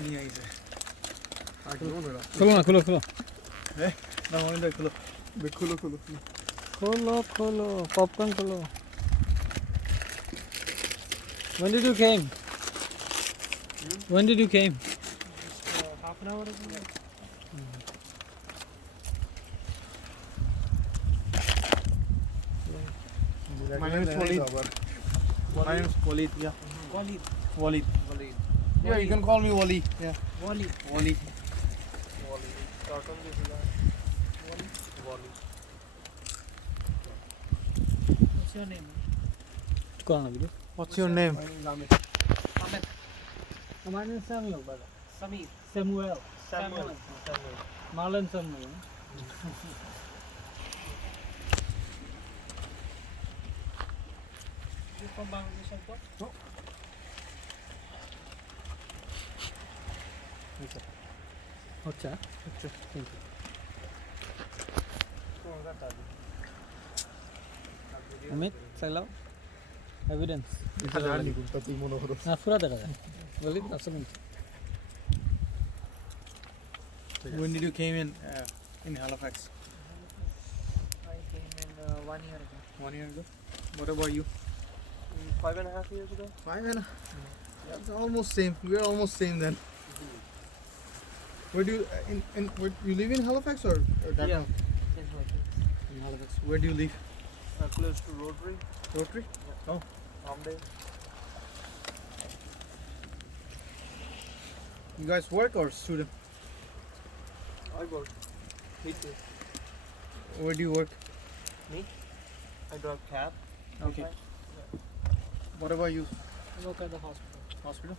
नहीं आई से खोलो ना खोलो खोलो है ना होने दे खोलो बे खोलो खोलो खोलो खोलो पॉपकॉर्न खोलो When did you came? When did you came? half an hour ago my name is Walid my name is Walid yeah Walid yeah you can call me Wally yeah Wally start on this Wally What's your name? कौन है video what's your name Ahmed. My name is Samuel brother Samir. Samuel Samuel. Marlon Samuel You from Bangladesh also? no yes sir अच्छा अच्छा thank you Amit Salau evidence हजार नहीं कुछ तभी मनो करो ना पूरा देखा जाए बोलिए ना सुनिए when did you came in Halifax I came in 1 year ago. 1 year ago what about you 5.5 years ago. 5 and that's almost same we're almost same then where do you you live in Halifax or that Yeah. now? In Halifax. In Halifax where do you live Close to Rotary. Rotary oh Amde. you guys work or student I work. Me too. where do you work Me? I drive cab. okay what about you I work at the hospital. hospital